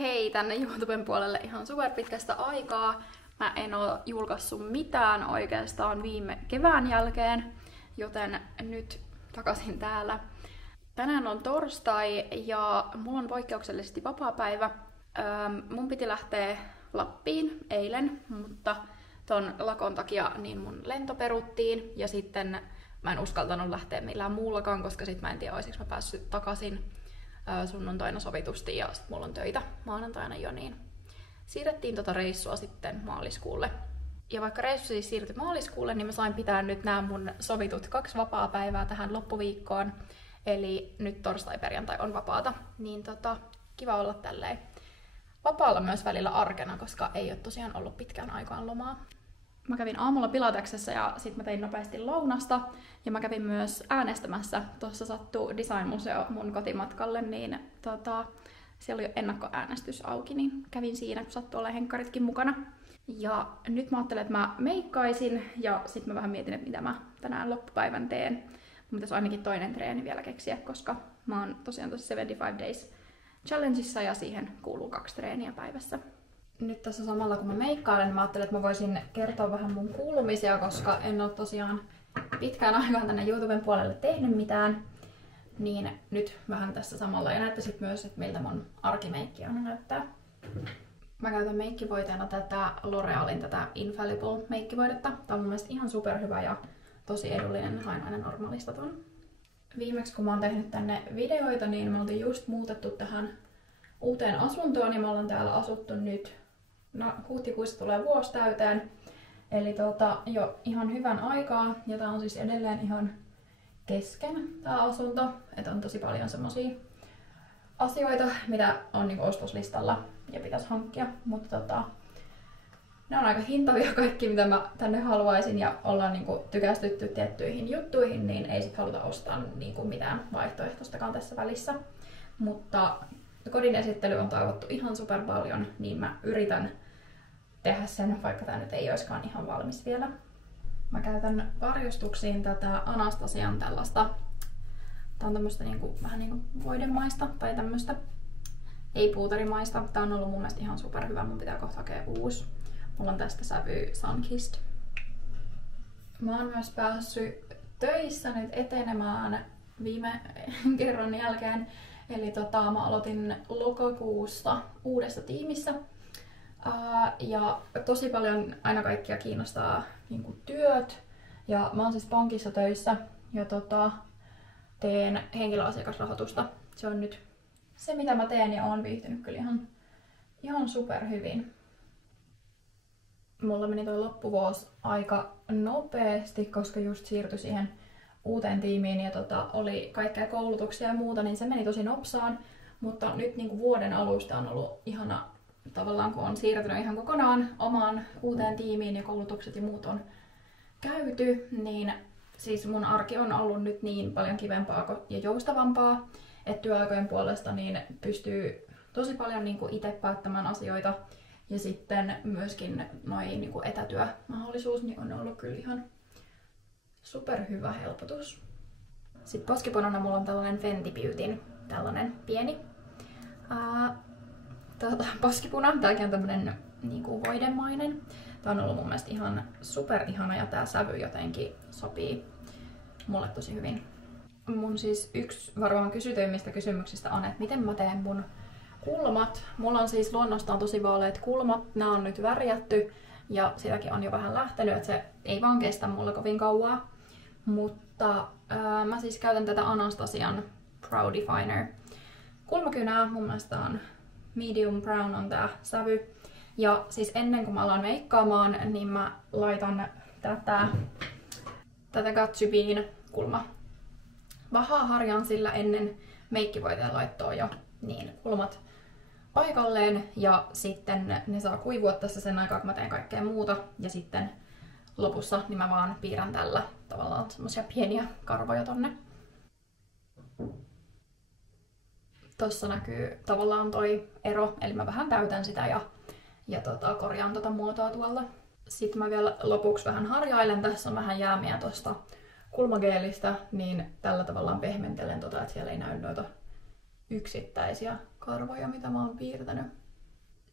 Hei tänne YouTuben puolelle ihan superpitkästä aikaa. Mä en oo julkaissut mitään oikeastaan viime kevään jälkeen, joten nyt takaisin täällä. Tänään on torstai ja mulla on poikkeuksellisesti vapaapäivä. Mun piti lähteä Lappiin eilen, mutta ton lakon takia niin mun lento peruttiin ja sitten mä en uskaltanut lähteä millään muullakaan, koska sit mä en tiedä, olisiko mä päässyt takaisin sunnuntaina sovitusti ja sit mulla on töitä maanantaina jo, niin siirrettiin tota reissua sitten maaliskuulle. Ja vaikka reissu siis siirtyi maaliskuulle, niin mä sain pitää nyt nämä mun sovitut 2 vapaapäivää tähän loppuviikkoon. Eli nyt torstai perjantai on vapaata, niin kiva olla tälleen vapaalla myös välillä arkena, koska ei ole tosiaan ollut pitkään aikaan lomaa. Mä kävin aamulla Pilateksessa ja sit mä tein nopeasti lounasta. Ja mä kävin myös äänestämässä. Tuossa sattuu Design Museo mun kotimatkalle, niin siellä oli jo ennakkoäänestys auki, niin kävin siinä, kun sattui olemaan henkkaritkin mukana. Ja nyt mä ajattelin, että mä meikkaisin ja sit mä vähän mietin, että mitä mä tänään loppupäivän teen. Mun pitäisi ainakin toinen treeni vielä keksiä, koska mä oon tosiaan tuossa 75 Days Challengeissa ja siihen kuuluu 2 treeniä päivässä. Nyt tässä samalla kun mä meikkailen, mä ajattelin, että mä voisin kertoa vähän mun kuulumisia, koska en ole tosiaan pitkään aikaan tänne YouTuben puolelle tehnyt mitään. Niin nyt vähän tässä samalla. Ja näette sit myös, että miltä mun arkimeikki on näyttää. Mä käytän meikkivoiteena tätä L'Orealin tätä Infallible meikkivoidetta. Tää on mun mielestä ihan superhyvä ja tosi edullinen. Hain aina Normaalista ton. Viimeksi kun mä oon tehnyt tänne videoita, niin me oltiin just muutettu tähän uuteen asuntoon ja me ollaan täällä asuttu nyt. No, huhtikuussa tulee vuosi täyteen. Eli jo ihan hyvän aikaa. Ja tää on siis edelleen ihan kesken tää asunto. Että on tosi paljon semmosia asioita, mitä on niinku ostoslistalla ja pitäisi hankkia. Mutta ne on aika hintavia kaikki, mitä mä tänne haluaisin ja ollaan niinku tykästytty tiettyihin juttuihin, niin ei sit haluta ostaa niinku mitään vaihtoehtoistakaan tässä välissä. Mutta kodin esittely on toivottu ihan super paljon, niin mä yritän tehdä sen, vaikka tää nyt ei oiskaan ihan valmis vielä. Mä käytän varjostuksiin tätä Anastasian tällaista, tää on tämmöstä niinku, vähän niinku voidemaista tai tämmöstä, ei puutarimaista. Tää on ollut mun mielestä ihan superhyvä, mun pitää kohta hakea uusi. Mulla on tästä sävy Sunkissed. Mä oon myös päässyt töissä nyt etenemään viime kerran jälkeen. Eli mä aloitin lokakuussa uudessa tiimissä. Ja tosi paljon aina kaikkia kiinnostaa niinku työt. Ja mä oon siis pankissa töissä ja teen henkilöasiakasrahoitusta. Se on nyt se mitä mä teen ja oon viihtynyt kyllä ihan super hyvin. Mulla meni toi loppuvuosi aika nopeasti, koska just siirtyi siihen uuteen tiimiin ja oli kaikkea koulutuksia ja muuta, niin se meni tosi nopsaan. Mutta nyt niin kuin vuoden alusta on ollut ihana, tavallaan kun on siirtynyt ihan kokonaan omaan uuteen tiimiin ja koulutukset ja muut on käyty, niin siis mun arki on ollut nyt niin paljon kivempaa ja joustavampaa, että työaikojen puolesta niin pystyy tosi paljon niin kuin itse päättämään asioita. Ja sitten myöskin niin kuin etätyömahdollisuus niin on ollut kyllä ihan superhyvä helpotus. Sitten poskipunana mulla on tällainen Fenty Beautyn, tällainen pieni poskipuna. Tääkin on tämmönen niin kuin voidemainen. Tää on ollut mun mielestä ihan superihana ja tää sävy jotenkin sopii mulle tosi hyvin. Mun siis yksi varmaan kysytyimmistä kysymyksistä on, että miten mä teen mun kulmat. Mulla on siis luonnostaan tosi vaaleat kulmat. Nämä on nyt värjätty ja sitäkin on jo vähän lähtenyt, että se ei vaan kestä mulla kovin kauaa. Mutta mä siis käytän tätä Anastasian Brow Definer kulmakynää. Mun mielestä on medium brown on tää sävy. Ja siis ennen kuin mä alan meikkaamaan, niin mä laitan tätä Got2B:n kulma vahaa harjan sillä ennen meikkivoiteen laittoa jo niin kulmat paikalleen ja sitten ne saa kuivua tässä sen aikaa, kun mä teen kaikkea muuta ja sitten lopussa niin mä vaan piirrän tällä tavallaan semmosia pieniä karvoja tonne. Tossa näkyy tavallaan toi ero, eli mä vähän täytän sitä ja korjaan tota muotoa tuolla. Sitten mä vielä lopuksi vähän harjailen, tässä on vähän jäämiä tosta kulmageelistä, niin tällä tavallaan pehmentelen että siellä ei näy noita yksittäisiä karvoja, mitä mä oon piirtänyt.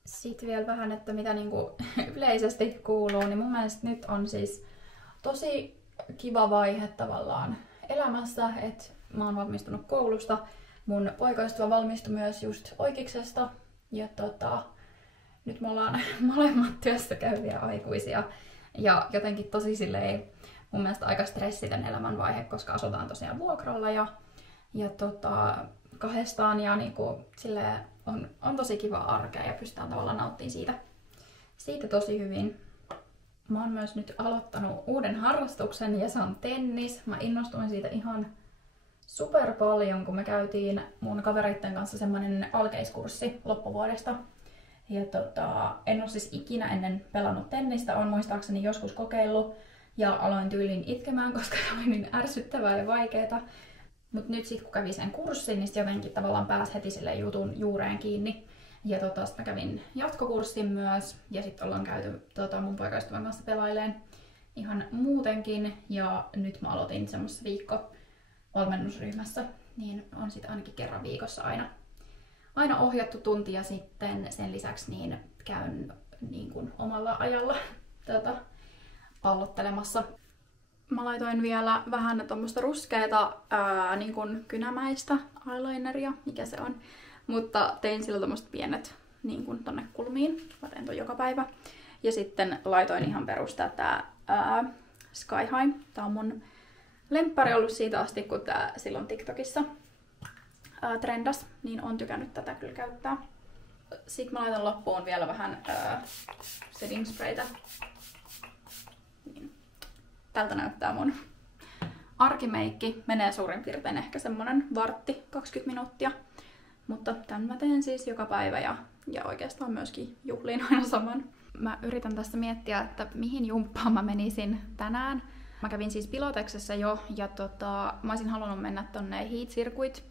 Sitten vielä vähän, että mitä niinku yleisesti kuuluu, niin mun mielestä nyt on siis tosi kiva vaihe tavallaan elämässä, että mä oon valmistunut koulusta. Mun poikaystävä valmistui myös just oikeuksesta ja nyt me ollaan molemmat työssä käyviä aikuisia ja jotenkin tosi silleen mun mielestä aika stressitön elämänvaihe, koska asutaan tosiaan vuokralla ja kahdestaan ja niinku silleen on tosi kiva arkea ja pystytään tavallaan nauttimaan siitä tosi hyvin. Mä oon myös nyt aloittanut uuden harrastuksen ja se on tennis. Mä innostuin siitä ihan super paljon, kun me käytiin mun kavereitten kanssa semmonen alkeiskurssi loppuvuodesta. Ja en ole siis ikinä ennen pelannut tennistä, on muistaakseni joskus kokeillut ja aloin tyyliin itkemään, koska se oli niin ärsyttävää ja vaikeeta. Mutta nyt sit kun kävin sen kurssin, niin jotenkin tavallaan pääsi heti sille jutun juureen kiinni. Ja sit mä kävin jatkokurssin myös ja sitten ollaan käyty mun poikaystävän kanssa pelaileen ihan muutenkin. Ja nyt mä aloitin semmoisessa viikkovalmennusryhmässä, niin on sitten ainakin kerran viikossa aina ohjattu tunti ja sitten sen lisäksi niin käyn niin kuin omalla ajalla pallottelemassa. Mä laitoin vielä vähän tuommoista ruskeata niin kuin kynämäistä eyelineria, mikä se on. Mutta tein sillä tommoset pienet niin kuin tonne kulmiin. Mä teen ton joka päivä. Ja sitten laitoin ihan perusta tää Sky High. Tää on mun lemppari ollut siitä asti, kun tää silloin TikTokissa trendas. Niin on tykännyt tätä kyllä käyttää. Sitten mä laitan loppuun vielä vähän setting spraytä. Niin. Tältä näyttää mun arkimeikki. Menee suurin piirtein ehkä semmonen vartti, 20 minuuttia. Mutta tän mä teen siis joka päivä ja oikeastaan myöskin juhliin aina saman. Mä yritän tässä miettiä, että mihin jumppaan mä menisin tänään. Mä kävin siis Pilotexissa jo ja mä olisin halunnut mennä tonne Heat Circuit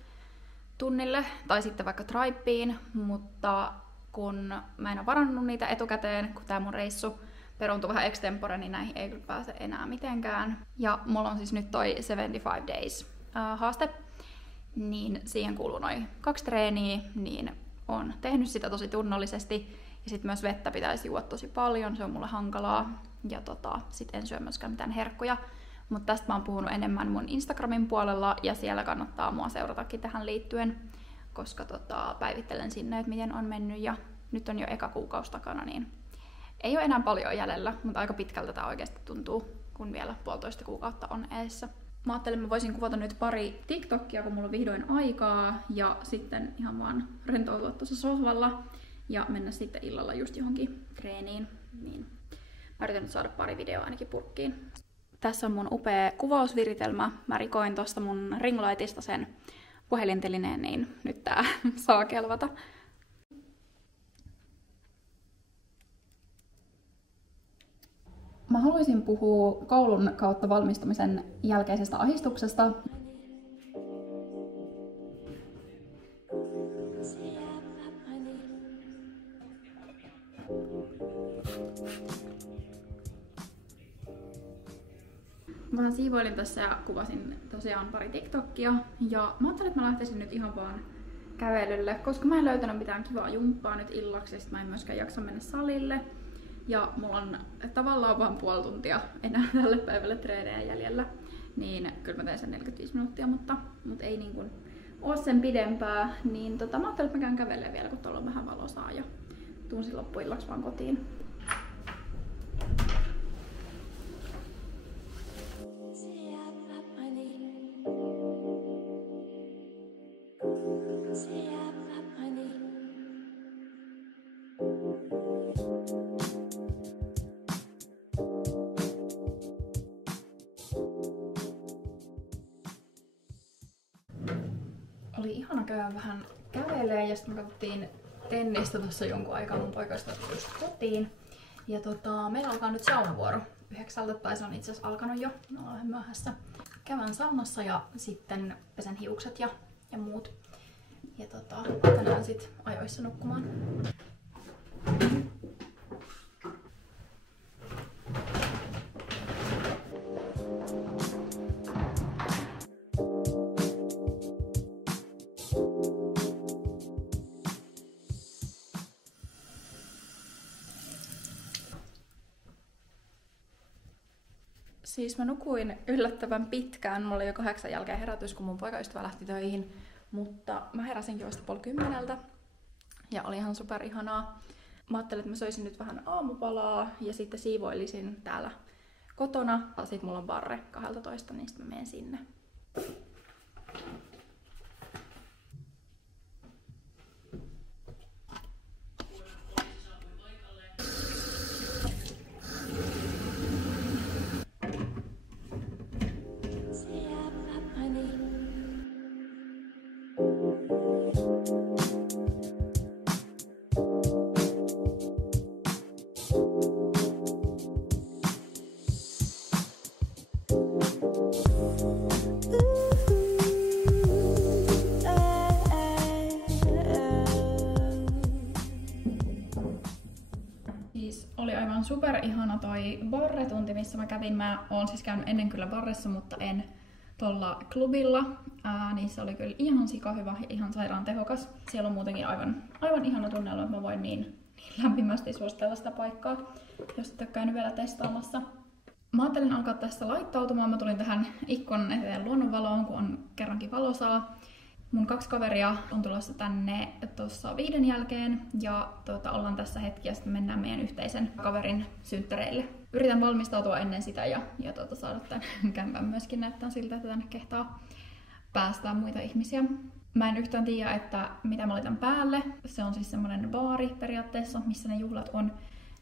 tunnille tai sitten vaikka Tribeen, mutta kun mä en ole varannut niitä etukäteen, kun tää mun reissu peruuntui vähän extempore, niin näihin ei kyllä pääse enää mitenkään. Ja mulla on siis nyt toi 75 days haaste. Niin siihen kuuluu noin 2 treeniä, niin on tehnyt sitä tosi tunnollisesti. Ja sit myös vettä pitäisi juoda tosi paljon, se on mulle hankalaa. Ja sit en syö myöskään mitään herkkuja. Mutta tästä mä oon puhunut enemmän mun Instagramin puolella ja siellä kannattaa mua seuratakin tähän liittyen. Koska päivittelen sinne, että miten on mennyt ja nyt on jo eka kuukausi takana, niin ei ole enää paljon jäljellä, mutta aika pitkältä tää oikeasti tuntuu, kun vielä 1,5 kuukautta on eessä. Mä ajattelin, että mä voisin kuvata nyt pari TikTokia, kun mulla on vihdoin aikaa, ja sitten ihan vaan rentoutua tuossa sohvalla ja mennä sitten illalla just johonkin treeniin. Niin mä yritän nyt saada pari videoa ainakin purkkiin. Tässä on mun upea kuvausviritelmä. Mä rikoin tosta mun ringlightista sen puhelintelineen, niin nyt tää saa kelvata. Mä haluaisin puhua koulun kautta valmistumisen jälkeisestä ahdistuksesta. Vähän siivoilin tässä ja kuvasin tosiaan pari TikTokia. Ja mä ajattelin, että mä lähtisin nyt ihan vaan kävelylle, koska mä en löytänyt mitään kivaa jumppaa nyt illaksi, mä en myöskään jaksa mennä salille. Ja mulla on tavallaan vain 0,5 tuntia enää tälle päivälle treenejä jäljellä. Niin kyllä mä teen sen 45 minuuttia, mutta ei niin kuin oo sen pidempää. Niin mä ajattelin, että mä käyn kävelemään vielä, kun tuolla on vähän valosaa ja tuun sit loppuillaksi vaan kotiin. Oli ihana käydä vähän kävelee ja sitten me katsottiin tennistä tuossa jonkun aikaa mun poikasta just kotiin. Ja meillä alkaa nyt saunavuoro 9, tai se on itse asiassa alkanut jo, me ollaan vähän myöhässä. Käyn saunassa ja sitten pesen hiukset ja muut. Ja tänään sit ajoissa nukkumaan. Siis mä nukuin yllättävän pitkään. Mulla oli jo 8 jälkeen herätys, kun mun poikaystävä lähti töihin. Mutta mä heräsinkin vasta 9:30 ja oli ihan super ihanaa. Mä ajattelin, että mä söisin nyt vähän aamupalaa ja sitten siivoilisin täällä kotona. Sitten mulla on barre 12, niin sitten mä menen sinne. Oli aivan super ihana toi barretunti, missä mä kävin. Mä oon siis käynyt ennen kyllä barressa, mutta en tuolla klubilla. Niissä oli kyllä ihan sikahyvä ja ihan sairaan tehokas. Siellä on muutenkin aivan ihana tunnelma, että mä voin niin lämpimästi suositella sitä paikkaa, jos et ole käynyt vielä testaamassa. Mä ajattelin alkaa tässä laittautumaan. Mä tulin tähän ikkunan eteen luonnonvaloon, kun on kerrankin valosaa. Mun 2 kaveria on tulossa tänne tuossa 5 jälkeen ja ollaan tässä hetki ja sitten mennään meidän yhteisen kaverin synttäreille. Yritän valmistautua ennen sitä ja saada tämän kämpän myöskin näyttää siltä, että tänne kehtaa päästää muita ihmisiä. Mä en yhtään tiedä, että mitä mä laitan päälle. Se on siis semmonen baari periaatteessa, missä ne juhlat on.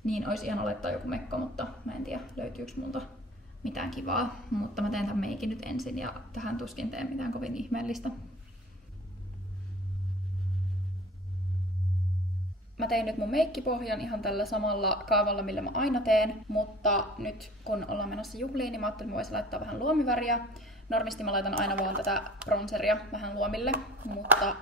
Niin olisi ihan laittaa joku mekko, mutta mä en tiedä löytyykö multa mitään kivaa. Mutta mä teen tämän meikin nyt ensin ja tähän tuskin teen mitään kovin ihmeellistä. Mä tein nyt mun meikkipohjan ihan tällä samalla kaavalla, millä mä aina teen, mutta nyt kun ollaan menossa juhliin, niin mä ajattelin, että mä voisin laittaa vähän luomiväriä. Normisti mä laitan aina vaan tätä bronzeria vähän luomille, mutta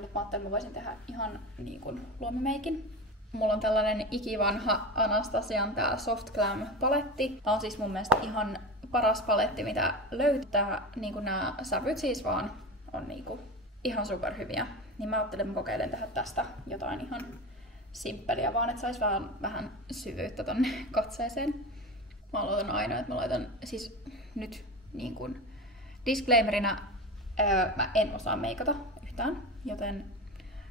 nyt mä ajattelin, että mä voisin tehdä ihan niin kuin luomimeikin. Mulla on tällainen ikivanha Anastasian tää Soft Glam paletti. Tää on siis mun mielestä ihan paras paletti, mitä löytää. Niin kuin nämä sävyt siis vaan on niinku ihan superhyviä. Niin mä ajattelin, että mä kokeilen tehdä tästä jotain ihan simppeliä, vaan että sais vähän syvyyttä tonne katseeseen. Mä aloitan aina, että mä laitan siis nyt niin kuin disclaimerina, mä en osaa meikata yhtään, joten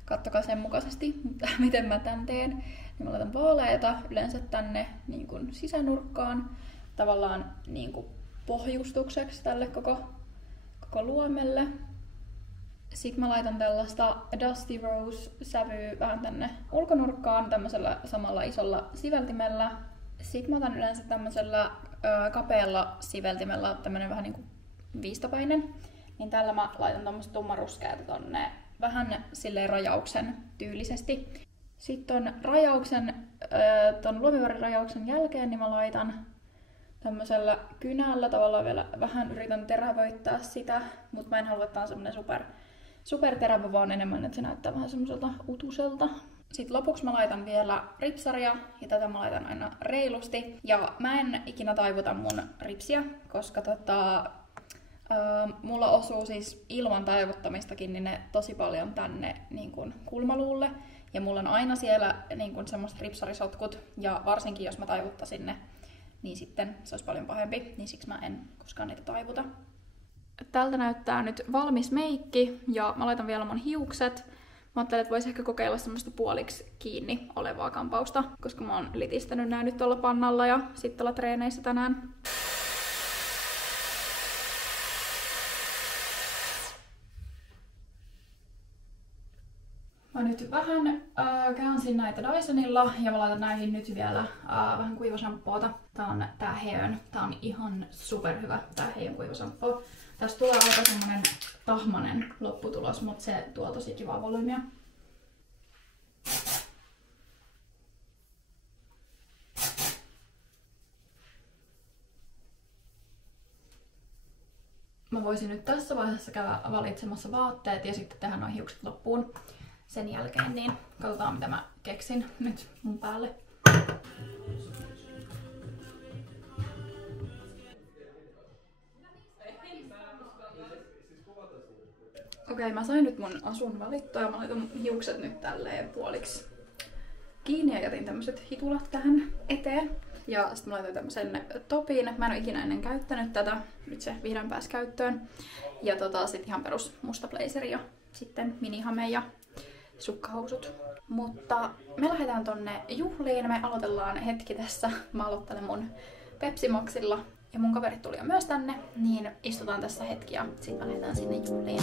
kattokaa sen mukaisesti, miten mä tän teen. Niin mä laitan vaaleita yleensä tänne niin kuin sisänurkkaan, tavallaan niin kuin pohjustukseksi tälle koko luomelle. Sitten mä laitan tällaista Dusty Rose-sävyä vähän tänne ulkonurkkaan tämmöisellä samalla isolla siveltimellä. Sitten mä otan yleensä tämmöisellä kapealla siveltimellä, tämmönen vähän niinku viistopäinen. Niin tällä mä laitan tämmöistä tummaruskeata tonne vähän silleen rajauksen tyylisesti. Sitten ton luomivärin jälkeen niin mä laitan tämmöisellä kynällä tavallaan vielä vähän yritän terävöittää sitä, mutta mä en halua, että tää on semmonen super terävä, vaan enemmän, että se näyttää vähän semmoiselta utuselta. Sitten lopuksi mä laitan vielä ripsaria, ja tätä mä laitan aina reilusti. Ja mä en ikinä taivuta mun ripsiä, koska mulla osuu siis ilman taivuttamistakin niin ne tosi paljon tänne niin kun kulmaluulle. Ja mulla on aina siellä niin kun semmoiset ripsarisotkut, ja varsinkin jos mä taivuttaisin ne, niin sitten se olisi paljon pahempi, niin siksi mä en koskaan niitä taivuta. Tältä näyttää nyt valmis meikki ja mä laitan vielä mun hiukset. Mä ajattelin, että vois ehkä kokeilla semmoista puoliksi kiinni olevaa kampausta, koska mä oon litistänyt nää nyt tuolla pannalla ja sitten tuolla treeneissä tänään. Mä nyt vähän käänsin näitä Dysonilla ja mä laitan näihin nyt vielä vähän kuivashampoota. Tää on tää Heon. Tää on ihan superhyvä tää Heon kuivashampoo. Tästä tulee aika semmonen tahmanen lopputulos, mutta se tuo tosi kivaa volyymia. Mä voisin nyt tässä vaiheessa käydä valitsemassa vaatteet ja sitten tehdä noin hiukset loppuun sen jälkeen, niin katsotaan mitä mä keksin nyt mun päälle. Okei, mä sain nyt mun asun valittua ja mä laitan hiukset nyt tälleen puoliksi kiinni ja jätin tämmöset hitulat tähän eteen. Ja sitten mä laitoin tämmösen topin. Mä en oo ikinä ennen käyttänyt tätä. Nyt se vihdoin pääsi käyttöön. Ja sit ihan perus musta blazeri ja sitten minihame ja sukkahousut. Mutta me lähdetään tonne juhliin. Me aloitellaan hetki tässä. Mä aloittelen mun Pepsi Maxilla. Ja mun kaverit tuli jo myös tänne. Niin istutaan tässä hetki ja sitten lähdetään sinne juhliin.